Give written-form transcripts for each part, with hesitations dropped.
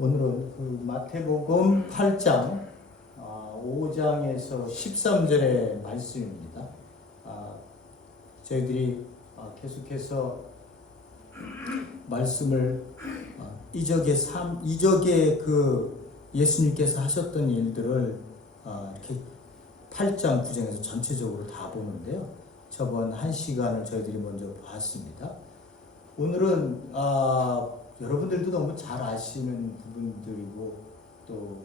오늘은 그 마태복음 8장 5장에서 13절의 말씀입니다. 저희들이 계속해서 말씀을 이적의 그 예수님께서 하셨던 일들을 이렇게 8장 9장에서 전체적으로 다 보는데요. 저번 한 시간을 저희들이 먼저 봤습니다. 오늘은 여러분들도 너무 잘 아시는 부분들이고 또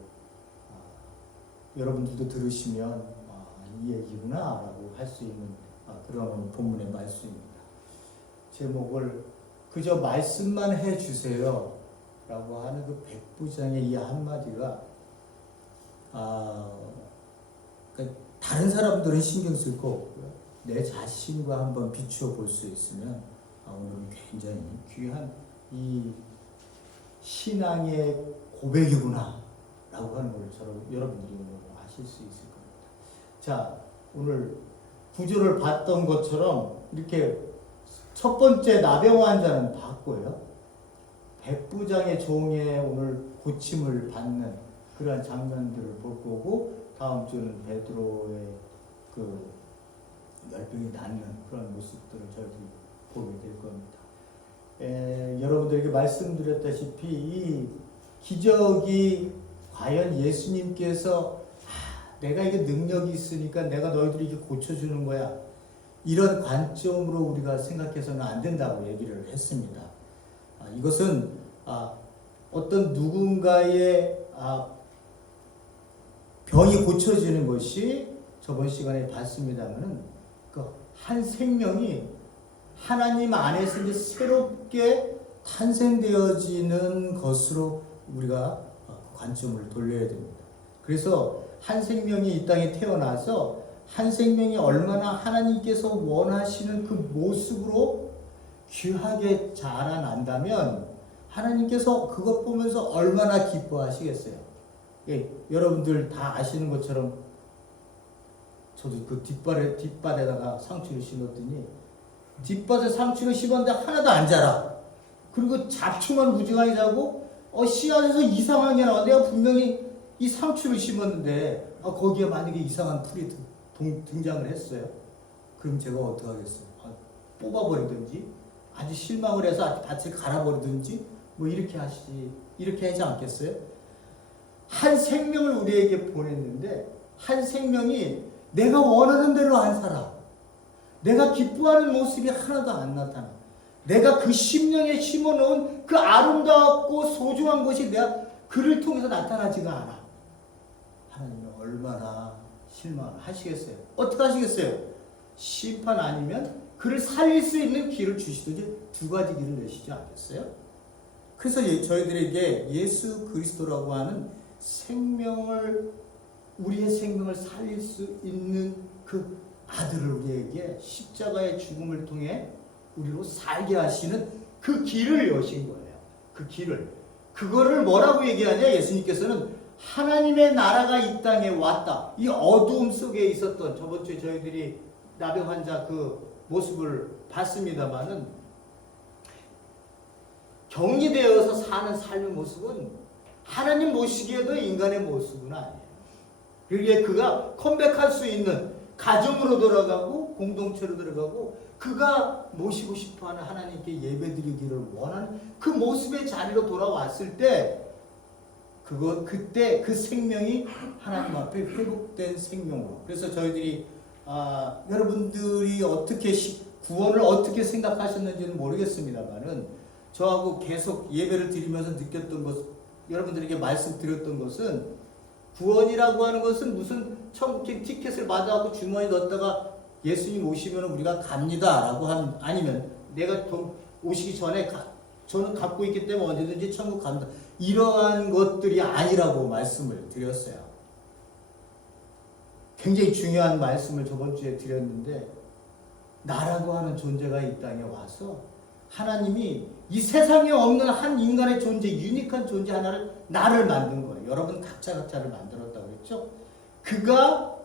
여러분들도 들으시면 이 얘기구나 라고 할 수 있는 그런 본문의 말씀입니다. 제목을 그저 말씀만 해주세요 라고 하는 그 백부장의 이 한마디가 그러니까 다른 사람들은 신경 쓸 거 없고요. 내 자신과 한번 비추어 볼 수 있으면 오늘은 굉장히 귀한 이 신앙의 고백이구나 라고 하는 걸 여러분들이 오늘 아실 수 있을 겁니다. 자, 오늘 구조를 봤던 것처럼 이렇게 첫 번째 나병 환자는 봤고요. 백부장의 종에 오늘 고침을 받는 그러한 장면들을 볼 거고, 다음 주는 베드로의 그 열병이 낫는 그런 모습들을 저희들이 보게 될 겁니다. 여러분들에게 말씀드렸다시피 이 기적이 과연 예수님께서 내가 이게 능력이 있으니까 내가 너희들이 이렇게 고쳐주는 거야, 이런 관점으로 우리가 생각해서는 안 된다고 얘기를 했습니다. 이것은 어떤 누군가의 병이 고쳐지는 것이 저번 시간에 봤습니다만은 그 한 생명이 하나님 안에서 이제 새롭게 탄생되어지는 것으로 우리가 관점을 돌려야 됩니다. 그래서 한 생명이 이 땅에 태어나서 한 생명이 얼마나 하나님께서 원하시는 그 모습으로 귀하게 자라난다면 하나님께서 그것 보면서 얼마나 기뻐하시겠어요. 여러분들 다 아시는 것처럼 저도 그 뒷발에다가 상추를 심었더니 뒷밭에 상추를 심었는데 하나도 안 자라. 그리고 잡초만 무지하게 자고 씨앗에서 이상한 게 나와. 내가 분명히 이 상추를 심었는데 거기에 만약에 이상한 풀이 등장을 했어요. 그럼 제가 어떻게 하겠어요? 뽑아버리든지 아주 실망을 해서 밭을 갈아버리든지 뭐 이렇게 하지 않겠어요? 한 생명을 우리에게 보냈는데 한 생명이 내가 원하는 대로 안 살아. 내가 기뻐하는 모습이 하나도 안 나타나. 내가 그 심령에 심어놓은 그 아름답고 소중한 것이 내가 그를 통해서 나타나지가 않아. 하나님은 얼마나 실망하시겠어요? 어떻게 하시겠어요? 심판 아니면 그를 살릴 수 있는 길을 주시든지 두 가지 길을 내시지 않겠어요? 그래서 저희들에게 예수 그리스도라고 하는 우리의 생명을 살릴 수 있는 그 아들을 우리에게 십자가의 죽음을 통해 우리로 살게 하시는 그 길을 여신 거예요. 그 길을. 그거를 뭐라고 얘기하냐? 예수님께서는 하나님의 나라가 이 땅에 왔다. 이 어두움 속에 있었던 저번 주에 저희들이 나병 환자 그 모습을 봤습니다만은 격리되어서 사는 삶의 모습은 하나님 보시기에도 인간의 모습은 아니에요. 그게 그가 컴백할 수 있는 가정으로 돌아가고 공동체로 들어가고 그가 모시고 싶어하는 하나님께 예배드리기를 원하는 그 모습의 자리로 돌아왔을 때 그때 그 생명이 하나님 앞에 회복된 생명으로. 그래서 저희들이 여러분들이 구원을 어떻게 생각하셨는지는 모르겠습니다만은 저하고 계속 예배를 드리면서 느꼈던 것, 여러분들에게 말씀드렸던 것은 구원이라고 하는 것은 무슨 천국 티켓을 받아갖고 주머니 넣었다가 예수님 오시면 우리가 갑니다 라고 아니면 내가 오시기 전에 저는 갖고 있기 때문에 언제든지 천국 갑니다, 이러한 것들이 아니라고 말씀을 드렸어요. 굉장히 중요한 말씀을 저번 주에 드렸는데, 나라고 하는 존재가 이 땅에 와서 하나님이 이 세상에 없는 한 인간의 존재, 유니크한 존재 하나를 나를 만든 거예요. 여러분 각자를 만들었다고 그랬죠? 그가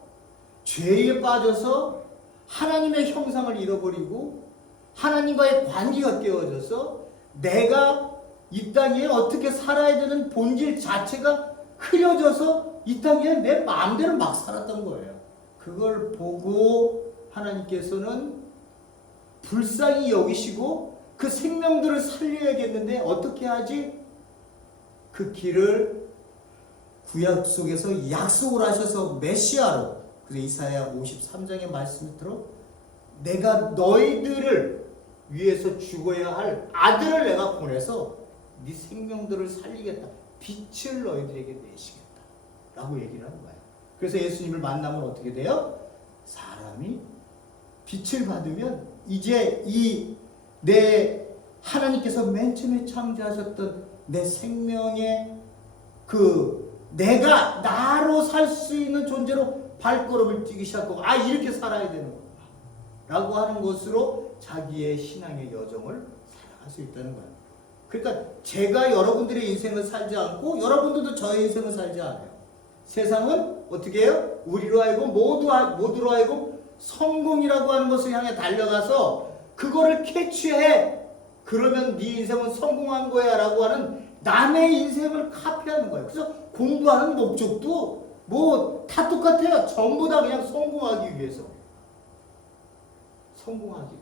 죄에 빠져서 하나님의 형상을 잃어버리고 하나님과의 관계가 깨어져서 내가 이 땅에 어떻게 살아야 되는 본질 자체가 흐려져서 이 땅에 내 마음대로 막 살았던 거예요. 그걸 보고 하나님께서는 불쌍히 여기시고 그 생명들을 살려야겠는데 어떻게 하지? 그 길을 구약 속에서 약속을 하셔서 메시아로, 그래서 이사야 53장의 말씀을 들어 내가 너희들을 위해서 죽어야 할 아들을 내가 보내서 네 생명들을 살리겠다. 빛을 너희들에게 내시겠다. 라고 얘기를 하는 거예요. 그래서 예수님을 만나면 어떻게 돼요? 사람이 빛을 받으면 이제 이 내 하나님께서 맨 처음에 창조하셨던 내 생명의 그 내가 나로 살 수 있는 존재로 발걸음을 뛰기 시작하고 이렇게 살아야 되는 거야 라고 하는 것으로 자기의 신앙의 여정을 살아갈 수 있다는 거예요. 그러니까 제가 여러분들의 인생을 살지 않고 여러분들도 저의 인생을 살지 않아요. 세상은 어떻게 해요? 우리로 하여금 모두로 하여금 성공이라고 하는 것을 향해 달려가서 그거를 캐치해. 그러면 네 인생은 성공한 거야 라고 하는 남의 인생을 카피하는 거예요. 그래서 공부하는 목적도 뭐 다 똑같아요. 전부 다 그냥 성공하기 위해서. 성공하기 위해서.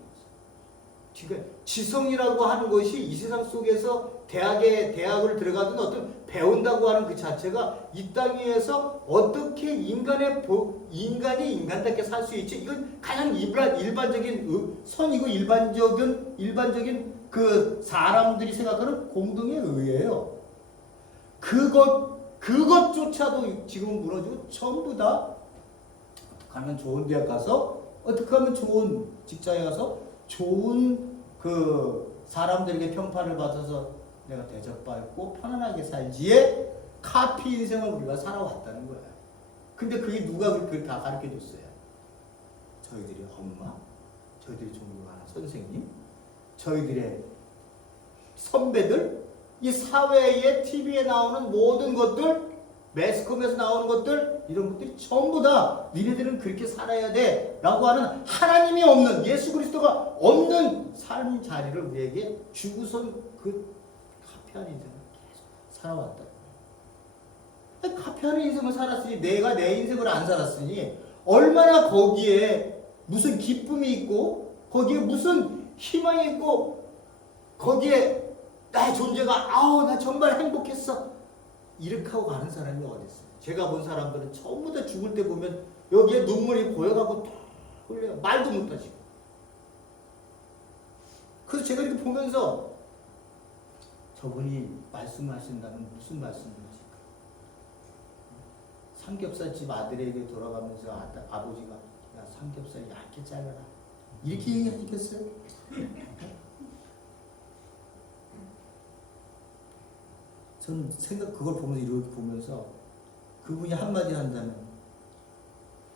지성이라고 하는 것이 이 세상 속에서 대학을 들어가든 어떤 배운다고 하는 그 자체가 이 땅 위에서 어떻게 인간이 인간답게 살 수 있지? 이건 가장 일반적인 선이고 일반적인 그 사람들이 생각하는 공동의 의예요. 그것조차도 지금 무너지고 전부 다 어떻게 하면 좋은 대학 가서 어떻게 하면 좋은 직장에 가서 좋은 그 사람들에게 평판을 받아서 내가 대접받고 편안하게 살지에 카피 인생을 우리가 살아왔다는 거야. 근데 그게 누가 그렇게 다 가르쳐 줬어요? 저희들의 엄마, 저희들이 존경하는 선생님, 저희들의 선배들, 이 사회에 TV에 나오는 모든 것들, 매스컴에서 나오는 것들, 이런 것들이 전부 다 니네들은 그렇게 살아야 돼 라고 하는 하나님이 없는, 예수 그리스도가 없는 삶 자리를 우리에게 주고선 그 카피한 인생을 계속 살아왔다. 카피하는 인생을 살았으니, 내가 내 인생을 안 살았으니 얼마나 거기에 무슨 기쁨이 있고 거기에 무슨 희망이 있고 거기에 나의 존재가 나 정말 행복했어 이렇게 하고 가는 사람이 어디 있어요? 제가 본 사람들은 전부 다 죽을 때 보면 여기에 눈물이 고여가고 뚝 흘려요. 말도 못하시고. 그래서 제가 이렇게 보면서 저분이 말씀하신다면 무슨 말씀을 하실까? 삼겹살집 아들에게 돌아가면서 아버지가 야 삼겹살 얇게 잘라라 이렇게 얘기하시겠어요? 저는 그걸 보면서 이렇게 보면서 그분이 한마디 한다면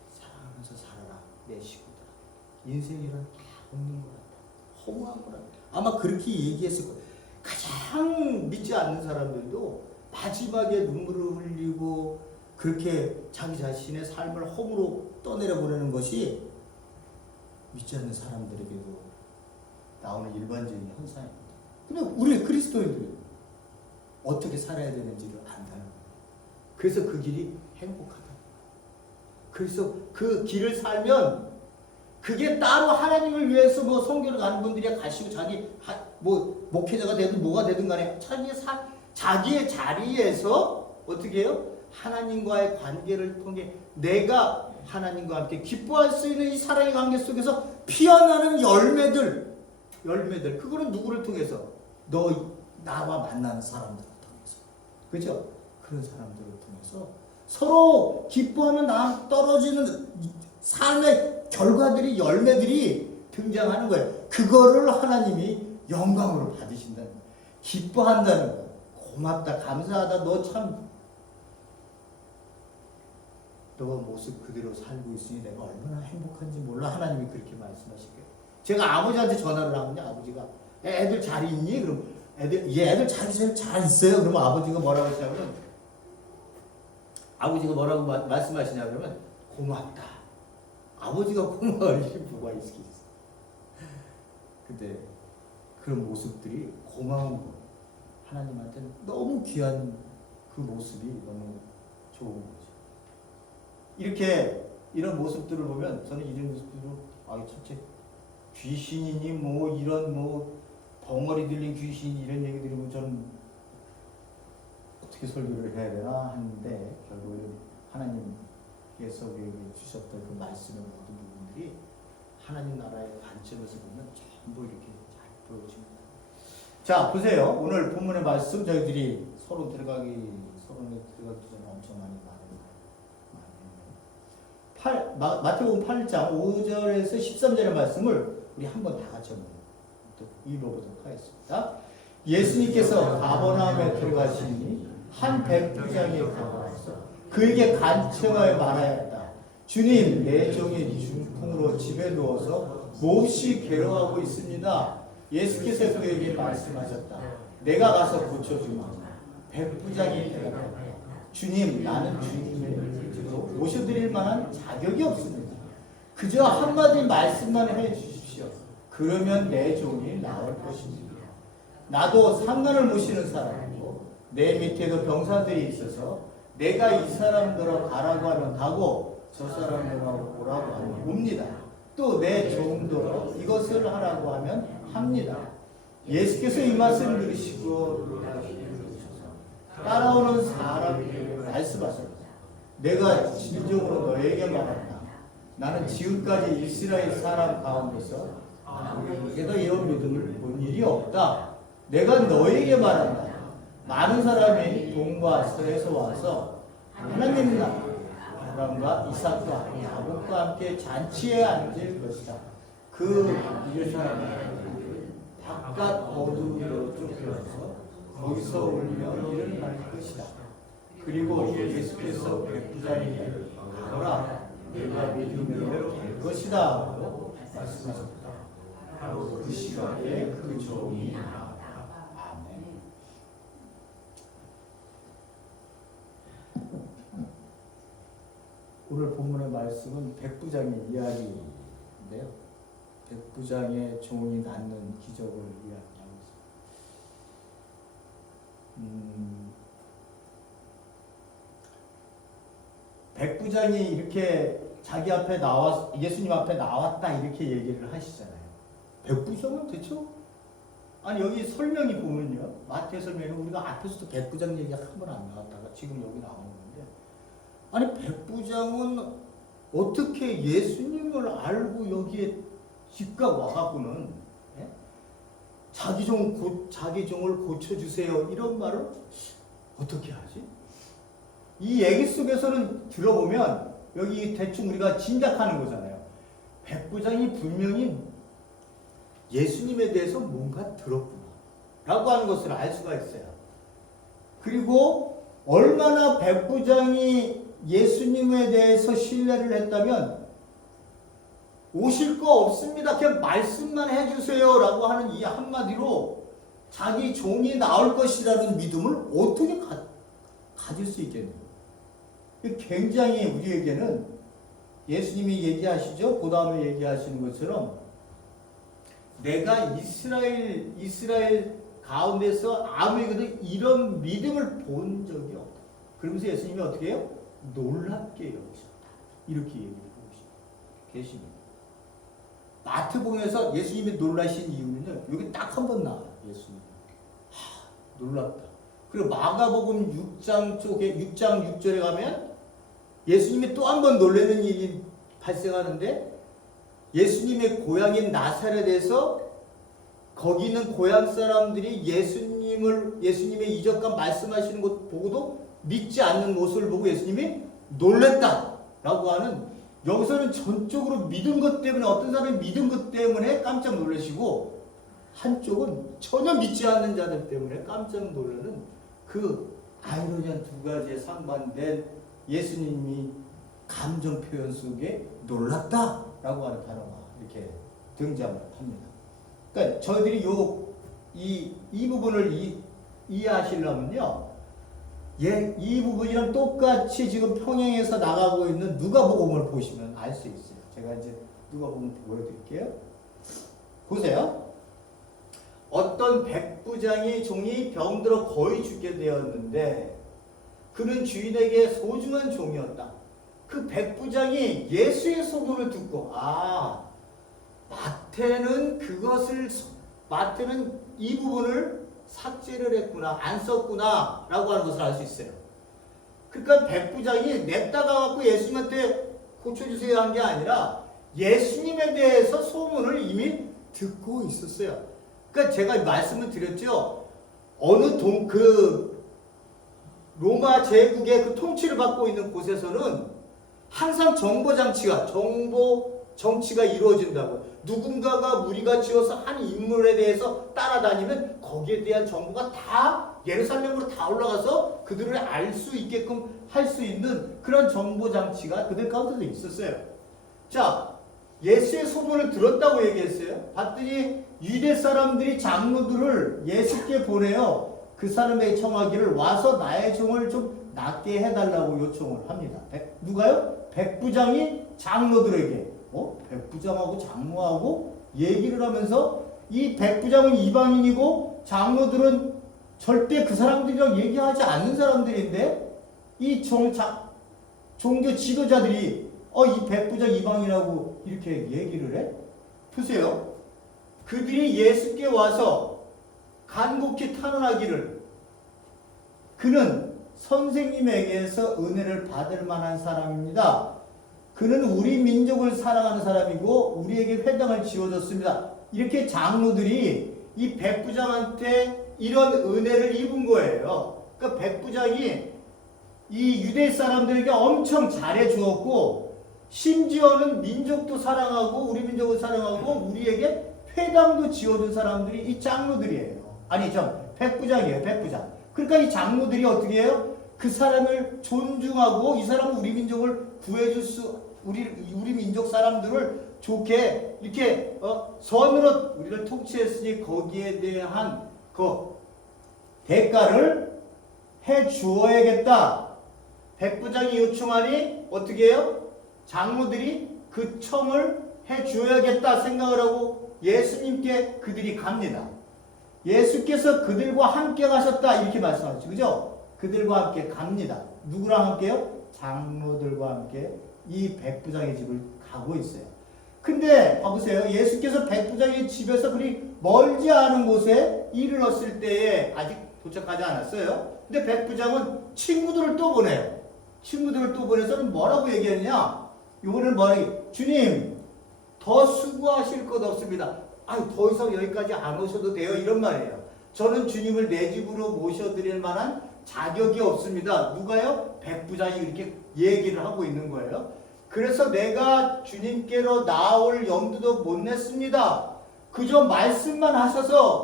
사랑하면서 살아라 내 식구들아. 인생이란 다 없는 것 같다. 허무한 것 같다. 아마 그렇게 얘기했을 거예요. 가장 믿지 않는 사람들도 마지막에 눈물을 흘리고 그렇게 자기 자신의 삶을 허무로 떠내려 보내는 것이 믿지 않는 사람들에게도 나오는 일반적인 현상입니다. 근데 우리 그리스도인들은 어떻게 살아야 되는지를 안다는 거예요. 그래서 그 길이 행복하다. 그래서 그 길을 살면 그게 따로 하나님을 위해서 뭐 선교를 가는 분들이 가시고 뭐 목회자가 되든 뭐가 되든 간에 자기의 자리에서 어떻게 해요? 하나님과의 관계를 통해 내가 하나님과 함께 기뻐할 수 있는 이 사랑의 관계 속에서 피어나는 열매들 그거는 누구를 통해서? 나와 만나는 사람들을 통해서. 그죠? 그런 사람들을 통해서 서로 기뻐하면 나 떨어지는 삶의 결과들이 열매들이 등장하는 거예요. 그거를 하나님이 영광으로 받으신다는 거예요. 기뻐한다는 거예요. 고맙다 감사하다 너가 모습 그대로 살고 있으니 내가 얼마나 행복한지 몰라. 하나님이 그렇게 말씀하시고요. 제가 아버지한테 전화를 하면요. 아버지가 애들 잘 있니? 그럼 애들 잘 있어요. 그러면 아버지가 뭐라고 하시냐면 아버지가 뭐라고 말씀하시냐 그러면 고맙다. 아버지가 고마울 뭐가 있겠어. 근데 그런 모습들이 고마운 거 하나님한테는 너무 귀한 그 모습이 너무 좋은 거죠. 이렇게 이런 모습들을 보면 저는 이런 모습들로 첫째 귀신이니 뭐 이런 뭐 벙어리 들린 귀신 이런 얘기 들으면 저는 어떻게 설교를 해야 되나 하는데 결국은 하나님께서 우리에게 주셨던 그 말씀의 모든 부분들이 하나님 나라의 관점에서 보면 전부 이렇게 잘 보여집니다. 자, 보세요. 오늘 본문의 말씀 저희들이 서론에 들어가기 전에 엄청 많이 말했는데 마태복음 8장 5절에서 13절의 말씀을 우리 한번 다 같이 읽어보도록 하겠습니다. 예수님께서 가버나움에 들어가시니 한 백부장이 가버나서 그에게 간청하여 말하였다. 주님, 내 종이 중풍으로 집에 누워서 몹시 괴로워하고 있습니다. 예수께서 그에게 말씀하셨다. 내가 가서 고쳐주마. 백부장이 대답했다. 주님, 나는 주님의 집으로 모셔드릴 만한 자격이 없습니다. 그저 한마디 말씀만 해주십시오. 그러면 내 종이 나을 것입니다. 나도 상관을 모시는 사람이고 내 밑에도 병사들이 있어서 내가 이 사람들어 가라고 하면 가고 저 사람들어 오라고 하면 옵니다. 또 내 종도 이것을 하라고 하면 합니다. 예수께서 이 말씀을 들으시고 따라오는 사람에게 말씀하셨다. 내가 진정으로 너에게 말한다. 나는 지금까지 이스라엘 사람 가운데서 내가 이런 믿음을 본 일이 없다. 내가 너에게 말한다. 많은 사람이 동과 서에서 와서 하나님 아브라함과 이삭과 야곱과 함께 잔치에 앉을 것이다. 그 사람은 바깥 어둠으로 쫓겨서 거기서 울며 이를 할 것이다. 그리고 예수께서 백부장에게 가거라. 내가 믿음으로 될 것이다. 라고 말씀하셨다. 그 시간에 그 종이 나왔다. 아멘. 오늘 본문의 말씀은 백부장의 이야기인데요. 백부장의 종이 낳는 기적을 이야기하고 있습니다. 백부장이 이렇게 자기 앞에 예수님 앞에 나왔다 이렇게 얘기를 하시잖아요. 백부장은 대체 아니 여기 설명이 보면요. 마태 설명에 우리가 앞에서도 백부장 얘기가 한 번 안 나왔다가 지금 여기 나오는 건데 아니 백부장은 어떻게 예수님을 알고 여기에 집값 와갖고는 자기 종을 고쳐주세요 이런 말을 어떻게 하지? 이 얘기 속에서는 들어보면 여기 대충 우리가 짐작하는 거잖아요. 백부장이 분명히 예수님에 대해서 뭔가 들었구나 라고 하는 것을 알 수가 있어요. 그리고 얼마나 백부장이 예수님에 대해서 신뢰를 했다면 오실 거 없습니다. 그냥 말씀만 해주세요 라고 하는 이 한마디로 자기 종이 나올 것이라는 믿음을 어떻게 가질 수 있겠느냐. 굉장히 우리에게는 예수님이 얘기하시죠. 그 다음에 얘기하시는 것처럼 내가 이스라엘 가운데서 아무에게도 이런 믿음을 본 적이 없다. 그러면서 예수님이 어떻게 해요? 놀랍게 여기셨다. 이렇게 얘기하고 계십니다. 마태복음에서 예수님이 놀라신 이유는요. 여기 딱 한 번 나와요. 예수님. 놀랍다. 그리고 마가복음 6장 6절에 가면 예수님이 또 한 번 놀라는 일이 발생하는데 예수님의 고향인 나사렛에서 거기 있는 고향 사람들이 예수님의 이적과 말씀하시는 것 보고도 믿지 않는 모습을 보고 예수님이 놀랬다라고 하는 여기서는 전적으로 믿은 것 때문에 어떤 사람이 믿은 것 때문에 깜짝 놀라시고 한쪽은 전혀 믿지 않는 자들 때문에 깜짝 놀라는 그 아이러니한 두 가지에 상반된 예수님이 감정 표현 속에 놀랐다라고 하는 단어가 이렇게 등장을 합니다. 그러니까 저희들이 이 부분을 이해하시려면요, 이 부분이랑 똑같이 지금 평행해서 나가고 있는 누가복음을 보시면 알 수 있어요. 제가 이제 누가복음 보여드릴게요. 보세요. 어떤 백부장이 종이 병들어 거의 죽게 되었는데 그는 주인에게 소중한 종이었다. 그 백부장이 예수의 소문을 듣고 마태는 이 부분을 삭제를 했구나, 안 썼구나 라고 하는 것을 알 수 있어요. 그러니까 백부장이 냈다가 갖고 예수님한테 고쳐주세요 한 게 아니라 예수님에 대해서 소문을 이미 듣고 있었어요. 그러니까 제가 말씀을 드렸죠. 로마 제국의 그 통치를 받고 있는 곳에서는 항상 정보 정치가 이루어진다고요. 누군가가 무리가 지어서 한 인물에 대해서 따라다니면 거기에 대한 정보가 다 예루살렘으로 다 올라가서 그들을 알 수 있게끔 할 수 있는 그런 정보 장치가 그들 가운데도 있었어요. 자, 예수의 소문을 들었다고 얘기했어요. 봤더니 유대 사람들이 장로들을 예수께 보내요. 그 사람에게 청하기를 와서 나의 종을 좀 낫게 해달라고 요청을 합니다. 누가요? 백부장이 장로들에게 백부장하고 장로하고 얘기를 하면서 이 백부장은 이방인이고 장로들은 절대 그 사람들이랑 얘기하지 않는 사람들인데 이 종교 지도자들이 이 백부장 이방인이라고 이렇게 얘기를 해? 보세요. 그들이 예수께 와서 간곡히 탄원하기를 그는 선생님에게서 은혜를 받을 만한 사람입니다. 그는 우리 민족을 사랑하는 사람이고 우리에게 회당을 지어줬습니다. 이렇게 장로들이 이 백부장한테 이런 은혜를 입은 거예요. 그러니까 백부장이 이 유대 사람들에게 엄청 잘해 주었고 심지어는 민족도 사랑하고 우리 민족을 사랑하고 우리에게 회당도 지어준 사람들이 이 장로들이에요. 백부장이에요. 백부장. 그러니까 이 장로들이 어떻게 해요? 그 사람을 존중하고 이 사람은 우리 민족을 우리 민족 사람들을 좋게 이렇게 선으로 우리를 통치했으니 거기에 대한 그 대가를 해 주어야겠다. 백부장이 요청하니 어떻게 해요? 장로들이 그 청을 해 주어야겠다 생각을 하고 예수님께 그들이 갑니다. 예수께서 그들과 함께 가셨다 이렇게 말씀하셨죠. 그죠? 그들과 함께 갑니다. 누구랑 함께요? 장로들과 함께 이 백부장의 집을 가고 있어요. 근데 봐보세요. 예수께서 백부장의 집에서 그리 멀지 않은 곳에 이르렀을 때에 아직 도착하지 않았어요. 근데 백부장은 친구들을 또 보내요. 친구들을 또 보내서는 뭐라고 얘기했냐? 이번에는 주님 더 수고하실 것 없습니다. 더 이상 여기까지 안 오셔도 돼요. 이런 말이에요. 저는 주님을 내 집으로 모셔드릴 만한 자격이 없습니다. 누가요? 백부장이 이렇게 얘기를 하고 있는 거예요. 그래서 내가 주님께로 나올 염두도 못 냈습니다. 그저 말씀만 하셔서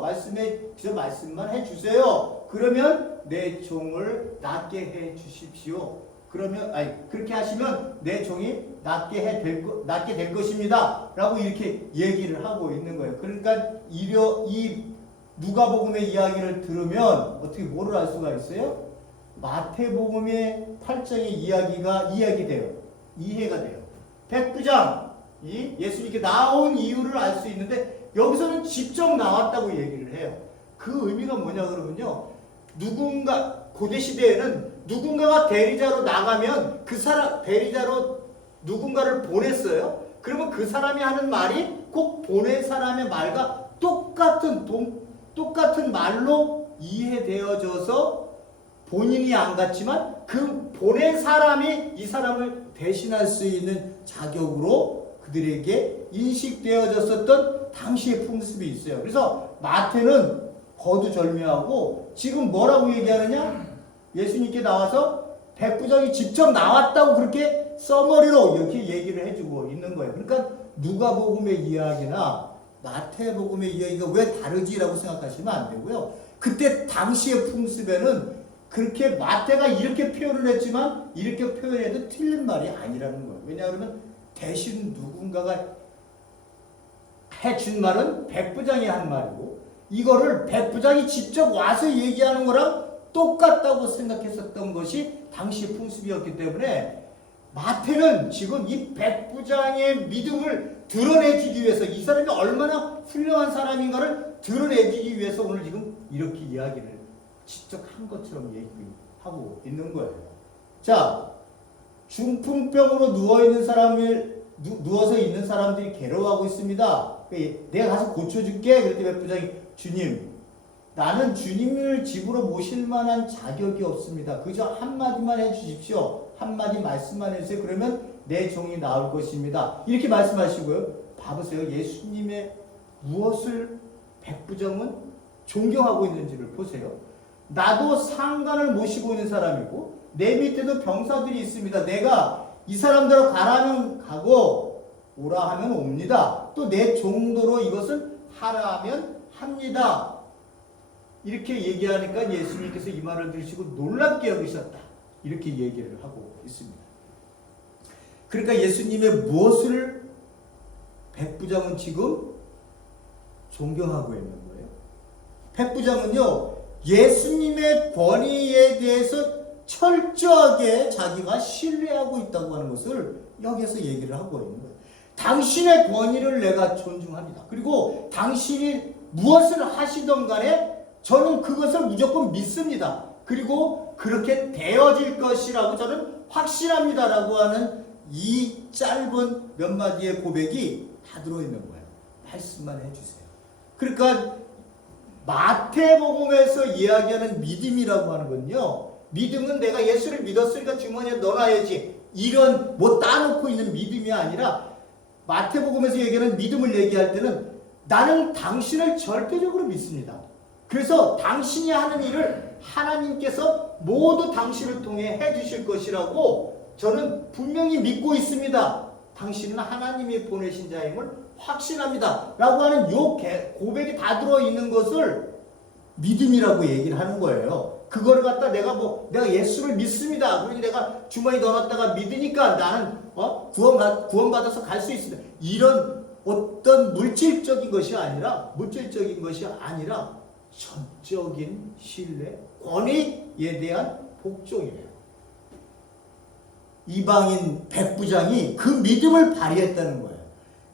그저 말씀만 해주세요. 그러면 내 종을 낫게 해 주십시오. 그렇게 하시면 내 종이 낫게 될 것입니다. 라고 이렇게 얘기를 하고 있는 거예요. 그러니까 이 누가복음의 이야기를 들으면 어떻게 뭐를 알 수가 있어요? 마태복음의 8장의 이야기가 이해가 돼요. 백부장이 예수님께 나온 이유를 알 수 있는데 여기서는 직접 나왔다고 얘기를 해요. 그 의미가 뭐냐 그러면요. 고대 시대에는 누군가가 대리자로 나가면 대리자로 누군가를 보냈어요. 그러면 그 사람이 하는 말이 꼭 보낸 사람의 말과 똑같은 말로 이해되어져서 본인이 안 갔지만 그 보낸 사람이 이 사람을 대신할 수 있는 자격으로 그들에게 인식되어졌었던 당시의 풍습이 있어요. 그래서 마태는 거두절미하고 지금 뭐라고 얘기하느냐? 예수님께 나와서 백부장이 직접 나왔다고 그렇게 써머리로 이렇게 얘기를 해주고 있는 거예요. 그러니까 누가복음의 이야기나 마태복음의 이야기가 왜 다르지라고 생각하시면 안 되고요. 그때 당시의 풍습에는 그렇게 마태가 이렇게 표현을 했지만 이렇게 표현해도 틀린 말이 아니라는 거예요. 왜냐하면 대신 누군가가 해준 말은 백부장이 한 말이고 이거를 백부장이 직접 와서 얘기하는 거랑 똑같다고 생각했었던 것이 당시 풍습이었기 때문에 마태는 지금 이 백부장의 믿음을 드러내주기 위해서 이 사람이 얼마나 훌륭한 사람인가를 드러내기 위해서 오늘 지금 이렇게 이야기를 직접 한 것처럼 얘기하고 있는 거예요. 자, 중풍병으로 누워서 있는 사람들이 괴로워하고 있습니다. 내가 가서 고쳐줄게. 그랬더니 백부장이, 주님, 나는 주님을 집으로 모실 만한 자격이 없습니다. 그저 한마디만 해주십시오. 한마디 말씀만 해주세요. 그러면 내 종이 나올 것입니다. 이렇게 말씀하시고요. 봐보세요. 예수님의 무엇을 백부장은 존경하고 있는지를 보세요. 나도 상관을 모시고 있는 사람이고 내 밑에도 병사들이 있습니다. 내가 이 사람대로 가라면 가고 오라 하면 옵니다. 또 내 정도로 이것을 하라 하면 합니다. 이렇게 얘기하니까 예수님께서 이 말을 들으시고 놀랍게 여기셨다. 이렇게 얘기를 하고 있습니다. 그러니까 예수님의 무엇을 백부장은 지금 존경하고 있는 거예요. 백부장은요, 예수님의 권위에 대해서 철저하게 자기가 신뢰하고 있다고 하는 것을 여기서 얘기를 하고 있는 거예요. 당신의 권위를 내가 존중합니다. 그리고 당신이 무엇을 하시던 간에 저는 그것을 무조건 믿습니다. 그리고 그렇게 되어질 것이라고 저는 확신합니다라고 하는 이 짧은 몇 마디의 고백이 다 들어있는 거예요. 말씀만 해주세요. 그러니까 마태복음에서 이야기하는 믿음이라고 하는 건요, 믿음은 내가 예수를 믿었으니까 주머니에 넣어놔야지 이런 뭐 따놓고 있는 믿음이 아니라 마태복음에서 얘기하는 믿음을 얘기할 때는 나는 당신을 절대적으로 믿습니다. 그래서 당신이 하는 일을 하나님께서 모두 당신을 통해 해주실 것이라고 저는 분명히 믿고 있습니다. 당신은 하나님이 보내신 자임을 확신합니다. 라고 하는 요 고백이 다 들어있는 것을 믿음이라고 얘기를 하는 거예요. 그거를 갖다 내가 예수를 믿습니다. 그러니 내가 주머니 넣어놨다가 믿으니까 나는 구원받아서 갈 수 있습니다. 이런 어떤 물질적인 것이 아니라 전적인 신뢰, 권위에 대한 복종이에요. 이방인 백부장이 그 믿음을 발휘했다는 거예요.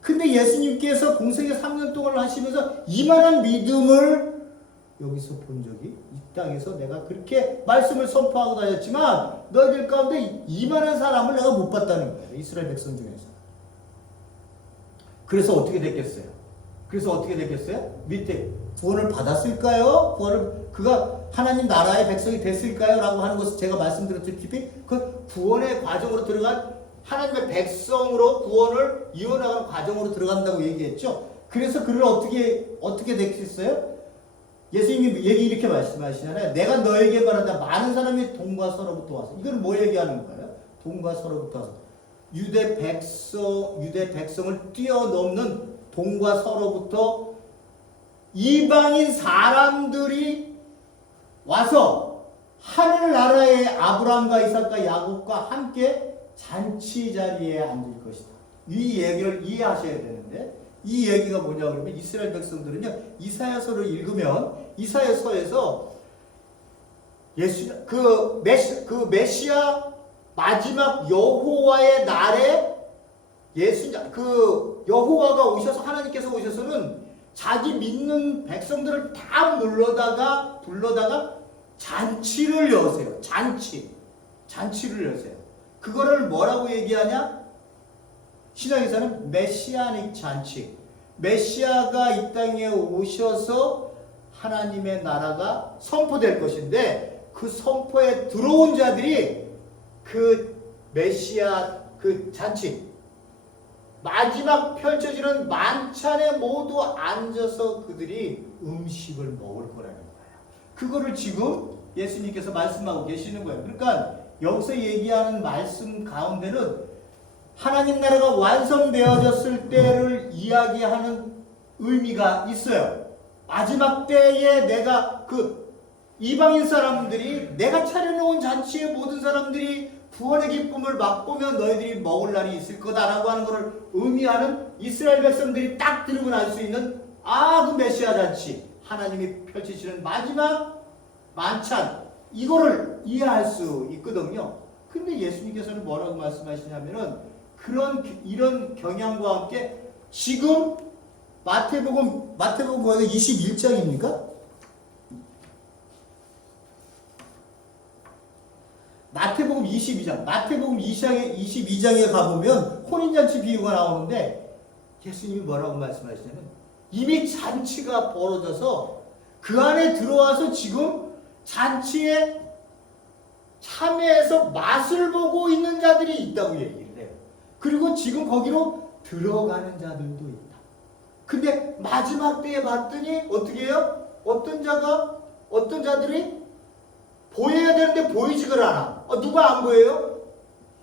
근데 예수님께서 공생애 3년 동안 하시면서 이만한 믿음을 여기서 본 적이 이 땅에서 내가 그렇게 말씀을 선포하고 다녔지만 너희들 가운데 이만한 사람을 내가 못 봤다는 거예요. 이스라엘 백성 중에서. 그래서 어떻게 됐겠어요? 밑에 구원을 받았을까요? 그가 하나님 나라의 백성이 됐을까요? 라고 하는 것을 제가 말씀드렸듯이 그 구원의 과정으로 들어간 하나님의 백성으로 구원을 이어나가는 과정으로 들어간다고 얘기했죠. 그래서 그를 어떻게 됐겠어요? 예수님이 이렇게 말씀하시잖아요. 내가 너에게 말한다. 많은 사람이 동과 서로부터 와서. 이건 뭐 얘기하는 거예요? 동과 서로부터 와서. 유대 백성을 뛰어넘는 동과 서로부터 이방인 사람들이 와서 하늘나라의 아브라함과 이삭과 야곱과 함께 잔치 자리에 앉을 것이다. 이 얘기를 이해하셔야 되는데 이 얘기가 뭐냐 그러면 이스라엘 백성들은요, 이사야서를 읽으면 이사야서에서 메시아 마지막 여호와의 날에 여호와가 오셔서 하나님께서 오셔서는 자기 믿는 백성들을 다 불러다가 잔치를 여세요. 잔치를 여세요. 그거를 뭐라고 얘기하냐? 신약에서는 메시아닉 잔치. 메시아가 이 땅에 오셔서 하나님의 나라가 선포될 것인데 그 선포에 들어온 자들이 그 메시아 그 잔치 마지막 펼쳐지는 만찬에 모두 앉아서 그들이 음식을 먹을 거라는 거예요. 그거를 지금 예수님께서 말씀하고 계시는 거예요. 그러니까 여기서 얘기하는 말씀 가운데는 하나님 나라가 완성되어졌을 때를 이야기하는 의미가 있어요. 마지막 때에 내가 이방인 사람들이 내가 차려놓은 잔치에 모든 사람들이 구원의 기쁨을 맛보면 너희들이 먹을 날이 있을 거다라고 하는 것을 의미하는 이스라엘 백성들이 딱 들고 날 수 있는 그 메시아 잔치, 하나님이 펼치시는 마지막 만찬, 이거를 이해할 수 있거든요. 근데 예수님께서는 뭐라고 말씀하시냐면은 이런 경향과 함께 지금 마태복음 뭐예요? 21장입니까? 마태복음 22장. 마태복음 22장에 가보면 혼인잔치 비유가 나오는데 예수님이 뭐라고 말씀하시냐면 이미 잔치가 벌어져서 그 안에 들어와서 지금 잔치에 참여해서 맛을 보고 있는 자들이 있다고 얘기를 해요. 그리고 지금 거기로 들어가는 자들도 있다. 근데 마지막 때에 봤더니 어떻게 해요? 어떤 자들이 보여야 되는데 보이지를 않아. 누가 안 보여요?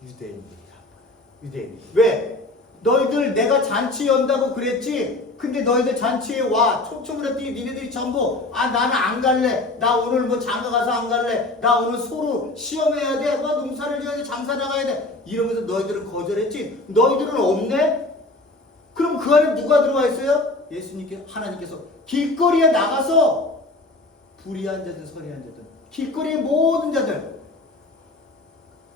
유대인들이 안 보여. 유대인들. 왜? 너희들 내가 잔치 연다고 그랬지? 근데 너희들 잔치에 와. 초청을 했더니 니네들이 전부 나는 안 갈래. 나 오늘 뭐 장가 가서 안 갈래. 나 오늘 소로 시험해야 돼. 농사를 지어야 돼. 장사 나가야 돼. 이러면서 너희들은 거절했지? 너희들은 없네? 그럼 그 안에 누가 들어와 있어요? 하나님께서 길거리에 나가서 불의한 자든 선의한 자든 길거리의 모든 자들,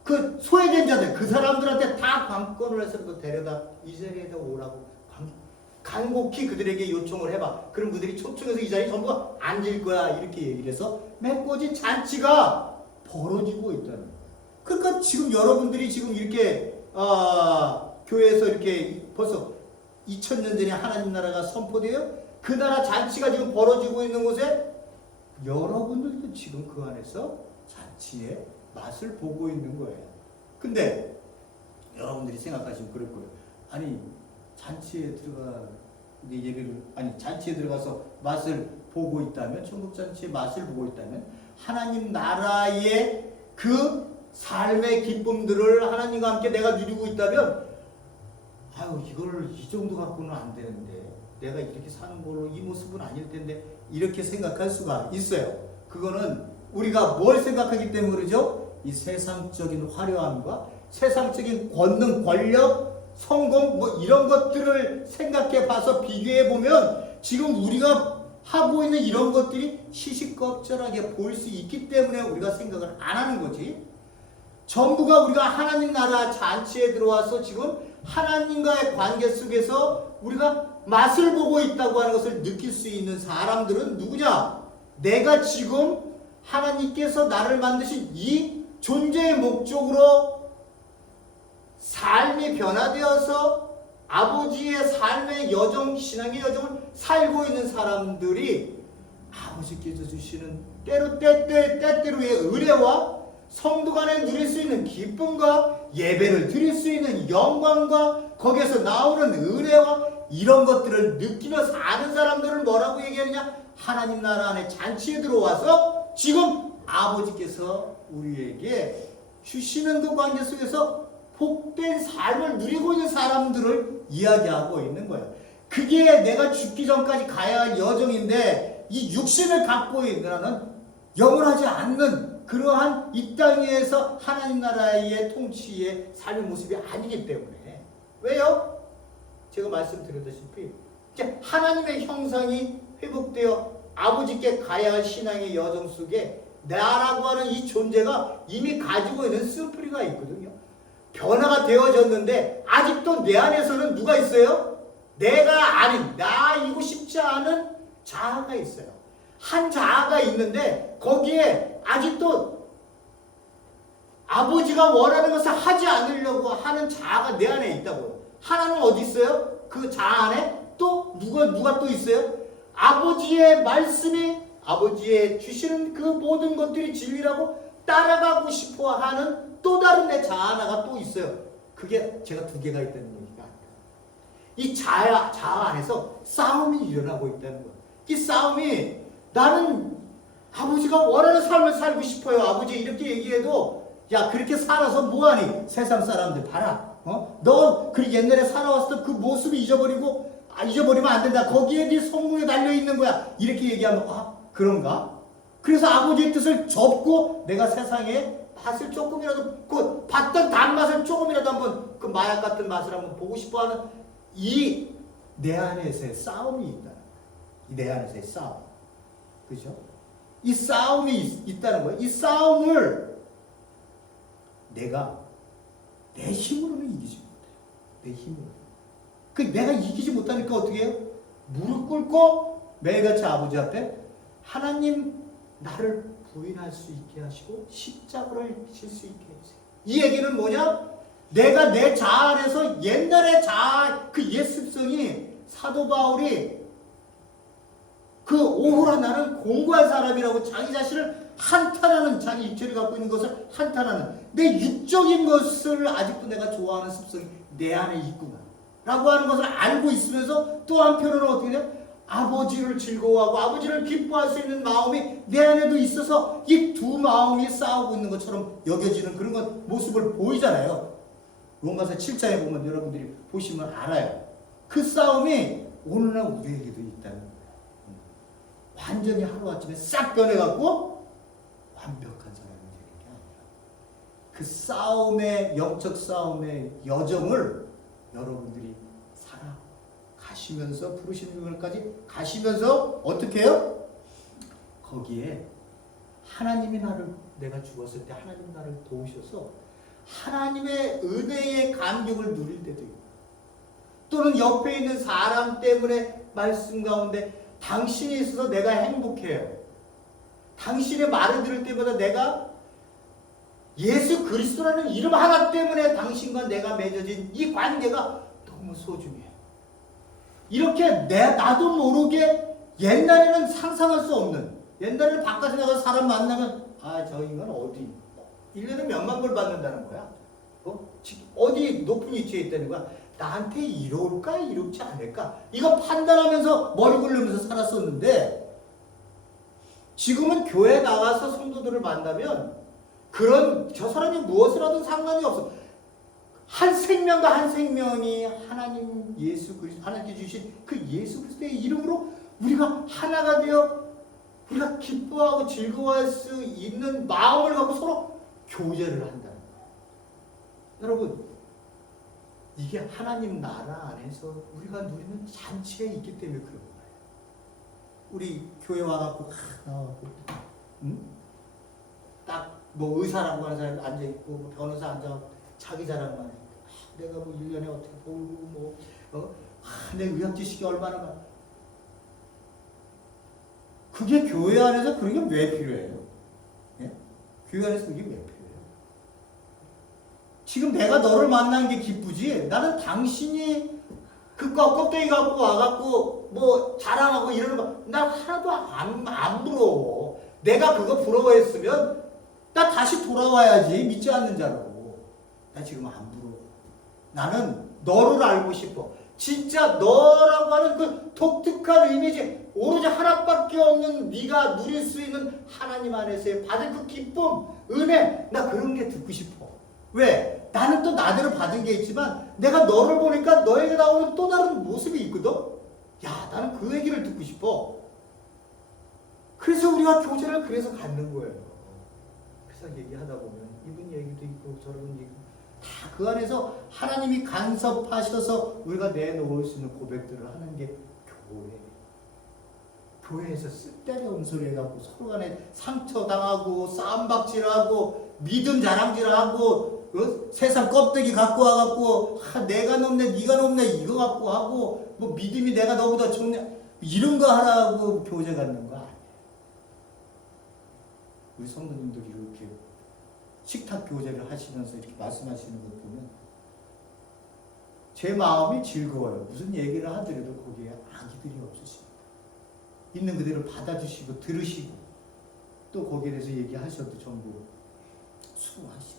그 소외된 자들, 그 사람들한테 다 관건을 해서 데려다 이 자리에다 오라고 간곡히 그들에게 요청을 해봐. 그럼 그들이 초청해서 이 자리에 전부 앉을 거야. 이렇게 얘기를 해서 맺고진 잔치가 벌어지고 있다는 거예요. 그러니까 지금 여러분들이 지금 이렇게 교회에서 이렇게 벌써 2000년 전에 하나님 나라가 선포되어 그 나라 잔치가 지금 벌어지고 있는 곳에 여러분들도 지금 그 안에서 잔치의 맛을 보고 있는 거예요. 근데 여러분들이 생각하시면 그럴 거예요. 아니 잔치에 들어가서 맛을 보고 있다면, 천국 잔치의 맛을 보고 있다면, 하나님 나라의 그 삶의 기쁨들을 하나님과 함께 내가 누리고 있다면, 이걸 이 정도 갖고는 안 되는데, 내가 이렇게 사는 걸로 이 모습은 아닐 텐데, 이렇게 생각할 수가 있어요. 그거는 우리가 뭘 생각하기 때문에 그러죠? 이 세상적인 화려함과 세상적인 권능, 권력, 성공 이런 것들을 생각해 봐서 비교해 보면 지금 우리가 하고 있는 이런 것들이 시시껍절하게 보일 수 있기 때문에 우리가 생각을 안 하는 거지. 전부가 우리가 하나님 나라 잔치에 들어와서 지금 하나님과의 관계 속에서 우리가 맛을 보고 있다고 하는 것을 느낄 수 있는 사람들은 누구냐? 내가 지금 하나님께서 나를 만드신 이 존재의 목적으로 삶이 변화되어서 아버지의 삶의 여정, 신앙의 여정을 살고 있는 사람들이 아버지께서 주시는 때때로의 은혜와 성도 간에 누릴 수 있는 기쁨과 예배를 드릴 수 있는 영광과 거기에서 나오는 은혜와 이런 것들을 느끼며 사는 사람들을 뭐라고 얘기하느냐? 하나님 나라 안에 잔치에 들어와서 지금 아버지께서 우리에게 주시는 그 관계 속에서 복된 삶을 누리고 있는 사람들을 이야기하고 있는 거예요. 그게 내가 죽기 전까지 가야 할 여정인데 이 육신을 갖고 있는 영원하지 않는 그러한 이 땅에서 하나님 나라의 통치의 삶의 모습이 아니기 때문에. 왜요? 제가 말씀드렸다시피 하나님의 형상이 회복되어 아버지께 가야 할 신앙의 여정 속에 나라고 하는 이 존재가 이미 가지고 있는 쓴뿌리가 있거든요. 변화가 되어졌는데 아직도 내 안에서는 누가 있어요? 내가 아닌, 나이고 싶지 않은 자아가 있어요. 한 자아가 있는데 거기에 아직도 아버지가 원하는 것을 하지 않으려고 하는 자아가 내 안에 있다고요. 하나는 어디 있어요? 그 자아 안에 또 누가 또 있어요? 아버지의 말씀이 아버지의 주시는 그 모든 것들이 진리라고 따라가고 싶어 하는 또 다른 내 자아 하나가 또 있어요. 그게 제가 두 개가 있다는 얘기가 아니에요. 이 자아 안에서 싸움이 일어나고 있다는 거예요. 이 싸움이 나는 아버지가 원하는 삶을 살고 싶어요. 아버지 이렇게 얘기해도 야 그렇게 살아서 뭐하니? 세상 사람들 봐라. 너 그 옛날에 살아왔을 때 그 모습이 잊어버리면 안 된다. 거기에 네 성공에 달려있는 거야. 이렇게 얘기하면 그런가? 그래서 아버지의 뜻을 접고 내가 세상에 맛을 조금이라도 그 봤던 단맛을 조금이라도 한번 그 마약 같은 맛을 한번 보고 싶어하는 이 내 안에서의 싸움이 있다. 내 안에서의 싸움. 그죠? 이 싸움이 있다는 거예요. 이 싸움을 내가 내 힘으로는 이기지 못해요. 내 힘으로. 내가 이기지 못하니까 어떻게 해요? 무릎 꿇고 매일같이 아버지 앞에 하나님 나를 부인할 수 있게 하시고 십자가를 질 수 있게 해주세요. 이 얘기는 뭐냐? 내가 내 자아 안에서 옛날의 자아 그 옛 습성이 사도 바울이 그 오호라 나는 공고한 사람이라고 자기 자신을 한탄하는 자기 육체를 갖고 있는 것을 한탄하는 내 육적인 것을 아직도 내가 좋아하는 습성이 내 안에 있구나 라고 하는 것을 알고 있으면서 또 한편으로는 어떻게 돼요? 아버지를 즐거워하고 아버지를 기뻐할 수 있는 마음이 내 안에도 있어서 이 두 마음이 싸우고 있는 것처럼 여겨지는 그런 것 모습을 보이잖아요. 로마서 7장에 보면 여러분들이 보시면 알아요. 그 싸움이 오늘날 우리에게도 있다는 거예요. 완전히 하루아침에 싹 변해갖고 완벽한 사람이 되는 게 아니라 그 싸움의 영적 싸움의 여정을 여러분들이 살아가시면서 부르신 그날까지 가시면서 어떻게 해요? 거기에 하나님이 내가 죽었을 때 하나님 나를 도우셔서 하나님의 은혜의 감격을 누릴 때도 있고 또는 옆에 있는 사람 때문에 말씀 가운데 당신이 있어서 내가 행복해요. 당신의 말을 들을 때마다 내가 예수 그리스도라는 이름 하나 때문에 당신과 내가 맺어진 이 관계가 너무 소중해요. 이렇게 나도 모르게 옛날에는 상상할 수 없는 옛날에는 바깥에 나가서 사람 만나면 저 인간 어디 1년에 몇만 불 받는다는 거야. 어디 높은 위치에 있다는 거야. 나한테 이럴까 이렇지 않을까 이거 판단하면서 머리 굴리면서 살았었는데 지금은 교회 나가서 성도들을 만나면 그런 저 사람이 무엇을 하든 상관이 없어. 한 생명과 한 생명이 하나님 예수 그리스도 하나님께 주신 그 예수 그리스도의 이름으로 우리가 하나가 되어 우리가 기뻐하고 즐거워할 수 있는 마음을 갖고 서로 교제를 한다는 거예요. 여러분 이게 하나님 나라 안에서 우리가 누리는 잔치에 있기 때문에 그런 거예요. 우리 교회 와갖고 나와갖고 딱 뭐 의사라고 하는 사람이 앉아있고 뭐 변호사 앉아갖고 자기 자랑만 해. 내가 뭐 1년에 어떻게 벌고 내 의학 지식이 얼마나 많아. 그게 교회 안에서 그런 게 왜 필요해요? 예? 교회 안에서 그게 왜 필요해요? 지금 내가 너를 만난 게 기쁘지 나는 당신이 그 껍데기 갖고 와갖고 뭐 자랑하고 이러는 거 난 하나도 안 부러워. 내가 그거 부러워했으면 나 다시 돌아와야지. 믿지 않는 자라고. 나 지금 안 부러워. 나는 너를 알고 싶어. 진짜 너라고 하는 그 독특한 이미지 오로지 하나밖에 없는 네가 누릴 수 있는 하나님 안에서의 받은 그 기쁨, 은혜 나 그런 게 듣고 싶어. 왜? 나는 또 나대로 받은 게 있지만 내가 너를 보니까 너에게 나오는 또 다른 모습이 있거든? 야 나는 그 얘기를 듣고 싶어. 그래서 우리가 교제를 그래서 갖는 거예요. 그래서 얘기하다 보면 이분 얘기도 있고 저런 얘기도 다 그 안에서 하나님이 간섭하셔서 우리가 내놓을 수 있는 고백들을 하는 게 교회. 교회에서 쓸데없는 소리 해갖고 서로 간에 상처당하고 싸움박질하고 믿음 자랑질하고 세상 껍데기 갖고 와갖고 내가 높네 네가 높네 이거 갖고 하고 뭐 믿음이 내가 너보다 좋네 이런 거 하라고 교제 갖는 거 아니에요. 우리 성도님들이 이렇게 식탁 교제를 하시면서 이렇게 말씀하시는 것 보면 제 마음이 즐거워요. 무슨 얘기를 하더라도 거기에 악의들이 없으십니다. 있는 그대로 받아주시고 들으시고 또 거기에 대해서 얘기하셔도 전부 수긍하시고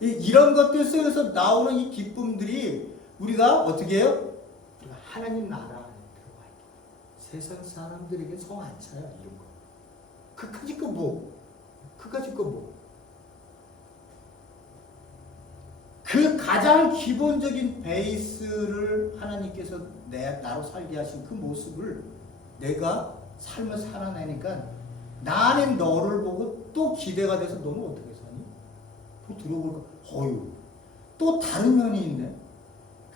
이런 것들 속에서 나오는 이 기쁨들이 우리가 어떻게 해요? 우리가 하나님 나라 안에 들어가 있고 세상 사람들에게 성 안 차요. 이런 거 그까짓 거 뭐 그까짓 거 뭐 그 가장 기본적인 베이스를 하나님께서 나로 살게 하신 그 모습을 내가 삶을 살아내니까 나는 너를 보고 또 기대가 돼서 너는 어떻게 사니? 또 들어볼까? 어휴 또 다른 면이 있네.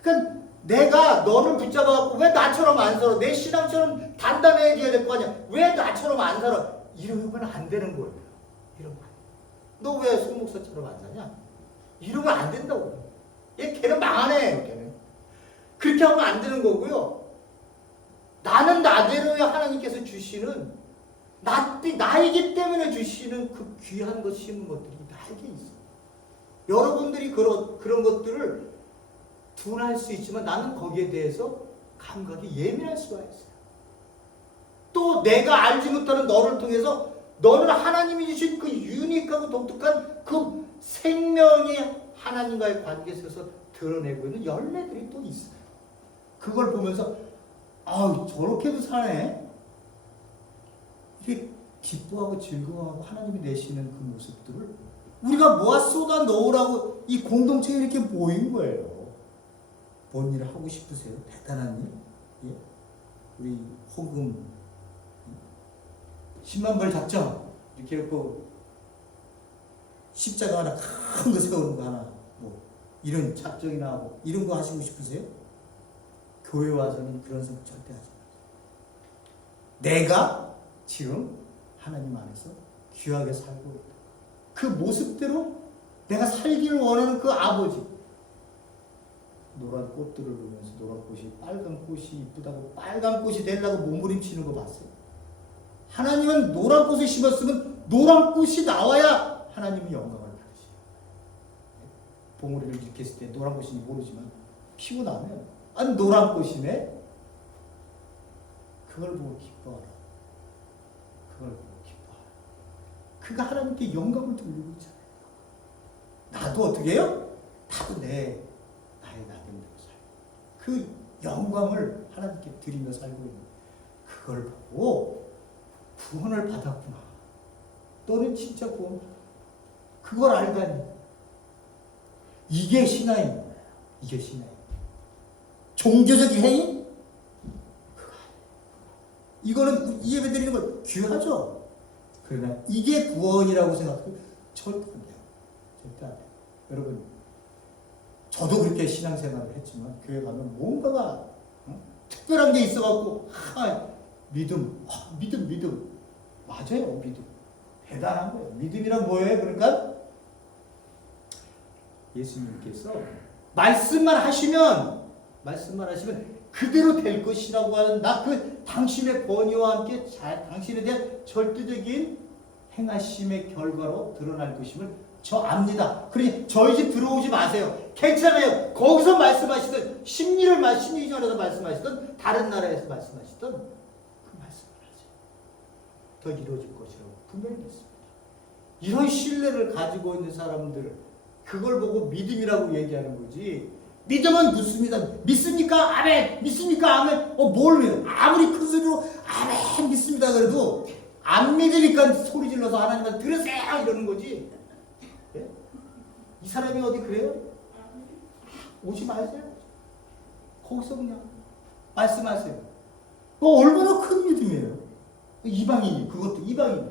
그러니까 내가 너를 붙잡아갖고 왜 나처럼 안 살아? 내 신앙처럼 단단해져야 될 거 아니야? 왜 나처럼 안 살아? 이러면 안 되는 거예요. 이러면 너 왜 손목사처럼 안 사냐? 이러면 안 된다고. 걔는 망하네. 걔는. 그렇게 하면 안 되는 거고요. 나는 나대로의 하나님께서 주시는 나이기 때문에 주시는 그 귀한 것 심은 것들이 나에게 있어. 여러분들이 그런 것들을 둔할 수 있지만 나는 거기에 대해서 감각이 예민할 수가 있어요. 또 내가 알지 못하는 너를 통해서 너는 하나님이 주신 그 유니크하고 독특한 그 생명의 하나님과의 관계에 있어서 드러내고 있는 열매들이 또 있어요. 그걸 보면서 저렇게도 사네. 이렇게 기뻐하고 즐거워하고 하나님이 내시는 그 모습들을 우리가 모아 쏟아 넣으라고 이 공동체에 이렇게 모인 거예요. 뭔 일을 하고 싶으세요? 대단한 일? 예? 우리 호금 10만 벌 작전 이렇게 해놓고 십자가 하나 큰 거 세우는 거 하나 뭐 이런 작정이나 하고 이런 거 하시고 싶으세요? 교회 와서는 그런 생각 절대 하지 마세요. 내가 지금 하나님 안에서 귀하게 살고 있다. 그 모습대로 내가 살기를 원하는 그 아버지. 노란 꽃들을 보면서 노란 꽃이 빨간 꽃이 이쁘다고 빨간 꽃이 되려고 몸부림치는 거 봤어요? 하나님은 노란 꽃을 심었으면 노란 꽃이 나와야 하나님이 영광을 받으시죠. 봉우리를 이렇게 했을 때 노란 꽃인지 모르지만 피고 나면 노란 꽃이네. 그걸 보고 기뻐하라. 그걸 보고 기뻐하라. 그가 하나님께 영광을 돌리고 있잖아요. 나도 어떻게 해요? 나도 나의 나름대로 살고 그 영광을 하나님께 드리며 살고 있는 그걸 보고 구원을 받았구나. 너는 진짜 구원 그걸 알다니. 이게 신앙인 거예요. 이게 신앙. 종교적인 행위? 이거는 이 예배 드리는 걸 귀하죠. 그러나 이게 구원이라고 생각하면 절대 안 돼요. 절대 안 돼요. 여러분, 저도 그렇게 신앙생활을 했지만 교회 가면 뭔가가 특별한 게 있어갖고 믿음. 맞아요. 믿음. 대단한 거예요. 믿음이란 뭐예요? 그러니까 예수님께서 말씀만 하시면 그대로 될 것이라고 하는 당신의 권위와 함께 당신에 대한 절대적인 행하심의 결과로 드러날 것임을 저 압니다. 그러니 저희 집 들어오지 마세요. 괜찮아요. 거기서 말씀하시든 심리전에서 말씀하시든 다른 나라에서 말씀하시든 그 말씀을 하세요. 더 이루어질 것이라고 분명히 믿습니다. 이런 신뢰를 가지고 있는 사람들 그걸 보고 믿음이라고 얘기하는 거지. 믿음은 믿습니까? 아멘. 믿습니까? 아멘. 뭘 믿어? 아무리 큰 소리로 아멘 믿습니다 그래도 안 믿으니까 소리 질러서 하나님한테 들으세요 이러는 거지. 네? 이 사람이 어디 그래요? 오지 마세요. 거기서 그냥 말씀하세요. 얼마나 큰 믿음이에요. 이방인이 그것도 이방인.